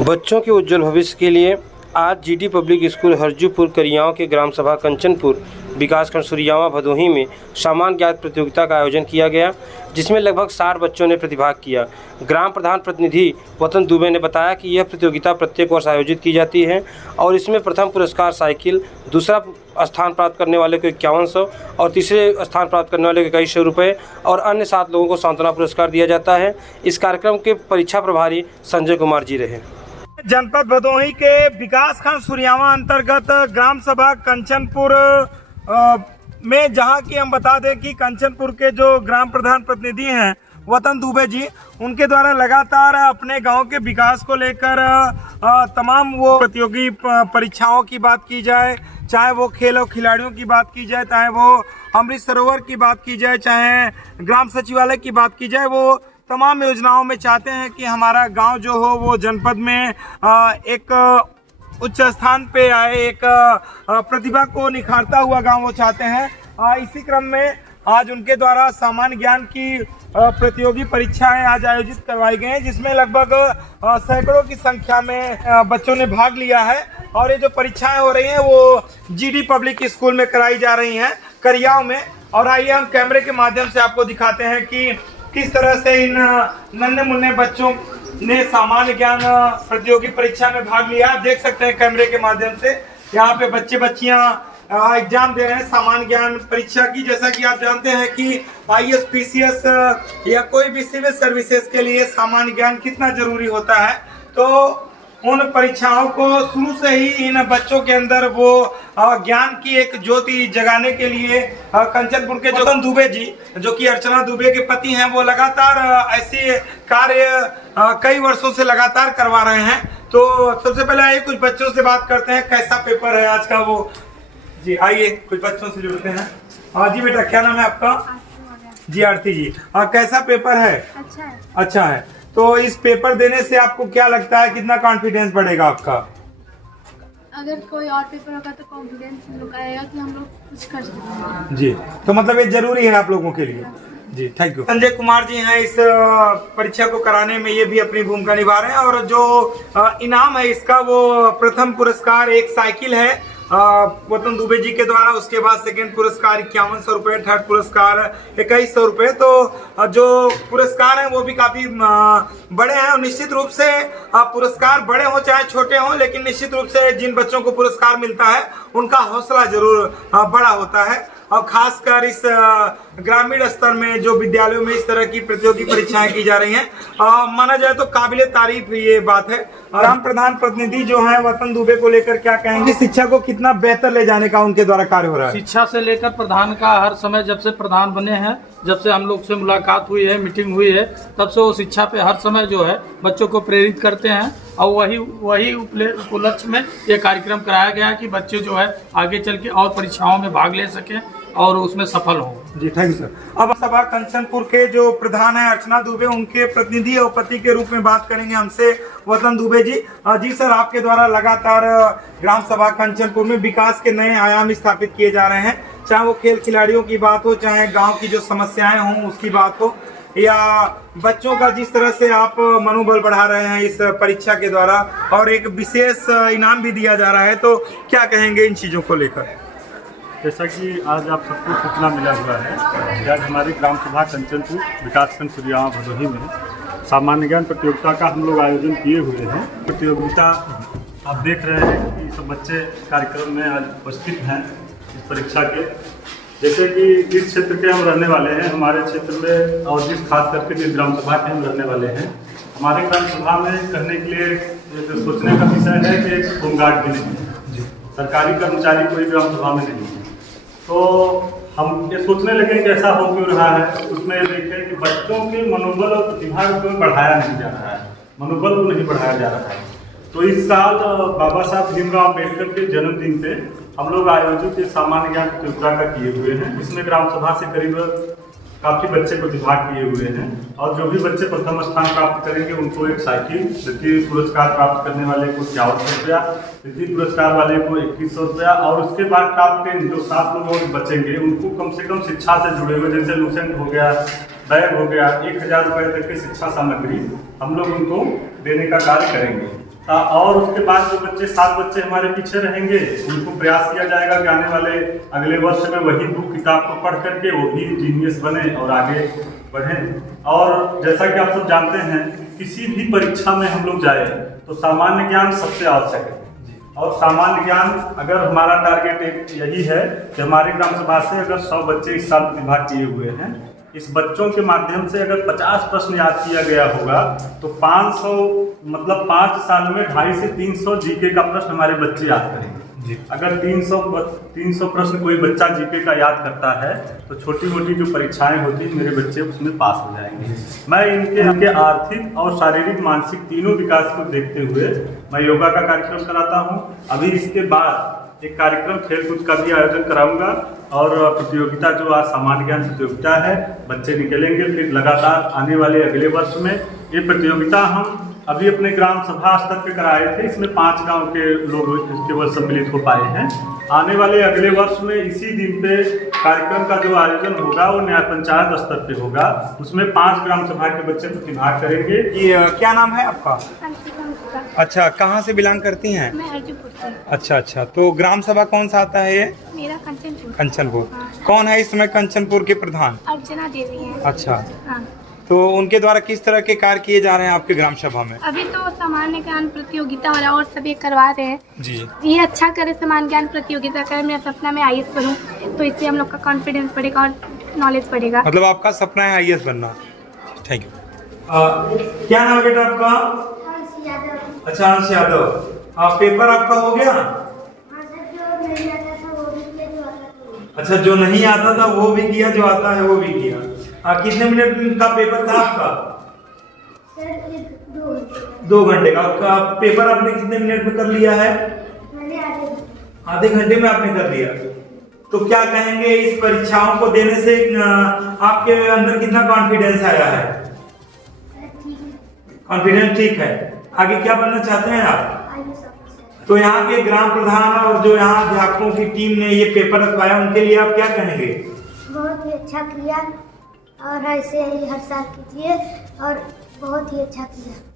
बच्चों के उज्जवल भविष्य के लिए आज जीडी पब्लिक स्कूल हरजूपुर करियाओं के ग्राम सभा कंचनपुर विकासखंड सुरियावा भदोही में सामान्य ज्ञान प्रतियोगिता का आयोजन किया गया, जिसमें लगभग 60 बच्चों ने प्रतिभाग किया। ग्राम प्रधान प्रतिनिधि वतन दुबे ने बताया कि यह प्रतियोगिता प्रत्येक वर्ष आयोजित की जाती है और इसमें प्रथम पुरस्कार साइकिल, दूसरा स्थान प्राप्त करने वाले को 5100 और तीसरे स्थान प्राप्त करने वाले को 2100 रुपये और अन्य 7 लोगों को सांत्वना पुरस्कार दिया जाता है। इस कार्यक्रम के परीक्षा प्रभारी संजय कुमार जी रहे। जनपद भदोही के विकासखंड सुरियावा अंतर्गत ग्राम सभा कंचनपुर में, जहां की हम बता दें कि कंचनपुर के जो ग्राम प्रधान प्रतिनिधि हैं वतन दुबे जी, उनके द्वारा लगातार अपने गांव के विकास को लेकर तमाम वो प्रतियोगी परीक्षाओं की बात की जाए, चाहे वो खेल और खिलाड़ियों की बात की जाए, चाहे वो अमृत सरोवर की बात की जाए, चाहे ग्राम सचिवालय की बात की जाए, वो तमाम योजनाओं में चाहते हैं कि हमारा गांव जो हो वो जनपद में एक उच्च स्थान पे आए, एक प्रतिभा को निखारता हुआ गांव वो चाहते हैं। इसी क्रम में आज उनके द्वारा सामान्य ज्ञान की प्रतियोगी परीक्षाएं आज आयोजित करवाई गई हैं, जिसमें लगभग सैकड़ों की संख्या में बच्चों ने भाग लिया है। और ये जो परीक्षाएं हो रही हैं वो जीडी पब्लिक स्कूल में कराई जा रही हैं करियाओं में। और आइए हम कैमरे के माध्यम से आपको दिखाते हैं कि किस तरह से इन नन्हे मुन्ने बच्चों ने सामान्य ज्ञान प्रतियोगी परीक्षा में भाग लिया। आप देख सकते हैं कैमरे के माध्यम से यहाँ पे बच्चे बच्चियां एग्जाम दे रहे हैं सामान्य ज्ञान परीक्षा की। जैसा कि आप जानते हैं कि IAS, PCS या कोई भी सिविल सर्विसेज के लिए सामान्य ज्ञान कितना जरूरी होता है, तो उन परीक्षाओं को शुरू से ही इन बच्चों के अंदर वो ज्ञान की एक ज्योति जगाने के लिए कंचनपुर के जो वतन दुबे जी, जो कि अर्चना दुबे के पति हैं, वो लगातार ऐसे कार्य कई वर्षों से लगातार करवा रहे हैं। तो सबसे पहले आइए कुछ बच्चों से बात करते हैं, कैसा पेपर है आज का वो। जी आइए कुछ बच्चों से जुड़ते हैं। जी बेटा, क्या नाम है आपका? जी आरती जी, कैसा पेपर है? अच्छा है। अच्छा है। तो इस पेपर देने से आपको क्या लगता है, कितना कॉन्फिडेंस बढ़ेगा आपका? अगर कोई और पेपर होगा तो कॉन्फिडेंस हम लोग आएगा कि हम लोग कुछ कर सकते हैं। जी, तो मतलब ये जरूरी है आप लोगों के लिए। जी थैंक यू। संजय कुमार जी हैं, इस परीक्षा को कराने में ये भी अपनी भूमिका निभा रहे हैं। और जो इनाम है इसका, वो प्रथम पुरस्कार एक साइकिल है वतन दुबे जी के द्वारा, उसके बाद सेकंड पुरस्कार 5100 रुपये, थर्ड पुरस्कार 2100 रुपये। तो जो पुरस्कार हैं वो भी काफी बड़े हैं। और निश्चित रूप से पुरस्कार बड़े हो चाहे छोटे हो, लेकिन निश्चित रूप से जिन बच्चों को पुरस्कार मिलता है उनका हौसला जरूर बड़ा होता है। और खासकर इस ग्रामीण स्तर में जो विद्यालयों में इस तरह की प्रतियोगी परीक्षाएं की जा रही हैं, माना जाए तो काबिले तारीफ ये बात है। ग्राम प्रधान प्रतिनिधि जो हैं वतन दुबे को लेकर क्या कहेंगे? शिक्षा को कितना बेहतर ले जाने का उनके द्वारा कार्य हो रहा है? शिक्षा से लेकर प्रधान का हर समय, जब से प्रधान बने हैं, जब से हम लोग से मुलाकात हुई है, मीटिंग हुई है, तब से वो शिक्षा पे हर समय जो है बच्चों को प्रेरित करते हैं। और वही उपलक्ष्य में ये कार्यक्रम कराया गया कि बच्चे जो है आगे चल के और परीक्षाओं में भाग ले सकें और उसमें सफल हो। जी थैंक यू सर। अब सभा कंचनपुर के जो प्रधान है अर्चना दुबे, उनके प्रतिनिधि और पति के रूप में बात करेंगे हमसे वतन दुबे जी। जी सर, आपके द्वारा लगातार ग्राम सभा कंचनपुर में विकास के नए आयाम स्थापित किए जा रहे हैं, चाहे वो खेल खिलाड़ियों की बात हो, चाहे गाँव की जो समस्याएं हों उसकी बात हो, या बच्चों का जिस तरह से आप मनोबल बढ़ा रहे हैं इस परीक्षा के द्वारा, और एक विशेष इनाम भी दिया जा रहा है, तो क्या कहेंगे इन चीज़ों को लेकर? जैसा कि आज आप सबको सूचना मिला हुआ है कि आज हमारी ग्राम सभा कंचनपुर विकासखंड सुरियावा भदोही में सामान्य ज्ञान प्रतियोगिता का हम लोग आयोजन किए हुए हैं। प्रतियोगिता आप देख रहे हैं कि सब बच्चे कार्यक्रम में आज उपस्थित हैं इस परीक्षा के। जैसे कि जिस क्षेत्र के हम रहने वाले हैं, हमारे क्षेत्र में, और जिस खास करके जिस ग्राम सभा के हम रहने वाले हैं, हमारे ग्राम सभा में करने के लिए जो सोचने का विषय है कि एक होमगार्ड भी नहीं है, सरकारी कर्मचारी कोई ग्राम सभा में नहीं है। तो हम ये सोचने लगे कि ऐसा हो क्यों रहा है। उसमें देखें कि बच्चों के मनोबल और प्रतिभा को बढ़ाया नहीं जा रहा है, मनोबल को नहीं बढ़ाया जा रहा है। तो इस साल बाबा साहब भीमराव अम्बेडकर के जन्मदिन पे हम लोग आयोजित सामान्य ज्ञान प्रतियोगिता का किए हुए हैं। इसमें ग्राम सभा से करीब काफ़ी बच्चे प्रतिभाग किए हुए हैं। और जो भी बच्चे प्रथम स्थान प्राप्त करेंगे उनको एक साइकिल, द्वितीय पुरस्कार प्राप्त करने वाले को 5100 रुपया, तृतीय पुरस्कार वाले को 2100 रुपया, और उसके बाद प्राप्त जो 7 लोग और बचेंगे उनको कम से कम शिक्षा से जुड़े हुए, जैसे लूसेंट हो गया, बैग हो गया, 1000 रुपये तक की शिक्षा सामग्री हम लोग उनको देने का कार्य करेंगे। और उसके बाद जो बच्चे 7 बच्चे हमारे पीछे रहेंगे उनको प्रयास किया जाएगा कि आने वाले अगले वर्ष में वही बुक किताब को पढ़ करके वो भी जीनियस बने और आगे बढ़ें। और जैसा कि आप सब जानते हैं किसी भी परीक्षा में हम लोग जाए तो सामान्य ज्ञान सबसे आवश्यक है। और सामान्य ज्ञान अगर हमारा टारगेट एक यही है कि हमारी ग्राम सभा से अगर 100 बच्चे इस साल प्रतिभा किए हुए हैं, इस बच्चों के माध्यम से अगर 50 प्रश्न याद किया गया होगा तो 500 मतलब 5 साल में 250 से 300 जीके का प्रश्न हमारे बच्चे याद करेंगे। अगर 300 प्रश्न कोई बच्चा जीके का याद करता है तो छोटी मोटी जो परीक्षाएं होती हैं मेरे बच्चे उसमें पास हो जाएंगे। मैं इनके आर्थिक और शारीरिक मानसिक तीनों विकास को देखते हुए मैं योगा का कार्यक्रम कराता हूं। अभी इसके बाद एक कार्यक्रम खेलकूद का भी आयोजन कराऊंगा और प्रतियोगिता जो आज सामान्य ज्ञान प्रतियोगिता है बच्चे निकलेंगे। फिर लगातार आने वाले अगले वर्ष में ये प्रतियोगिता हम अभी अपने ग्राम सभा स्तर पे कराए थे, इसमें 5 गांव के लोग केवल सम्मिलित हो पाए हैं। आने वाले अगले वर्ष में इसी दिन पे कार्यक्रम का जो आयोजन होगा वो न्याय पंचायत स्तर पे होगा, उसमें 5 ग्राम सभा के बच्चे प्रतिभाग करेंगे। ये क्या नाम है आपका? अंशिका मुस्ता। अच्छा, कहाँ से बिलोंग करती हैं? मैं हरजूपुर से। अच्छा, तो ग्राम सभा कौन सा आता है ये? मेरा कंचनपुर। कंचनपुर। कौन है इस समय कंचनपुर के प्रधान? अर्चना देवी हैं। अच्छा, हाँ। तो उनके द्वारा किस तरह के कार्य किए जा रहे हैं आपके ग्राम सभा में? अभी तो सामान्य ज्ञान प्रतियोगिता वाला और सभी करवा रहे हैं जी। ये अच्छा करे, सामान्य ज्ञान प्रतियोगिता करे। मेरा सपना मैं IAS बनूं, तो इससे हम लोग का कॉन्फिडेंस बढ़ेगा और नॉलेज बढ़ेगा। मतलब आपका सपना है IAS बनना? Thank you. क्या नाम है बेटा आपका? अच्छा, अंश यादव। पेपर आपका हो गया? अच्छा, जो नहीं आता था वो भी किया, जो आता है वो भी किया। कितने मिनट का पेपर था आपका? 2 घंटे का पेपर आपने कितने मिनट में कर लिया है? आधे घंटे में आपने कर लिया। तो क्या कहेंगे इस परीक्षाओं को देने से आपके अंदर कितना कॉन्फिडेंस आया है? कॉन्फिडेंस ठीक है। आगे क्या बनना चाहते हैं आप? तो यहाँ के ग्राम प्रधान और जो यहाँ अध्यापकों की टीम ने ये पेपर रखवाया उनके लिए आप क्या कहेंगे? बहुत ही अच्छा किया और ऐसे ही हर साल कीजिए और बहुत ही अच्छा किया।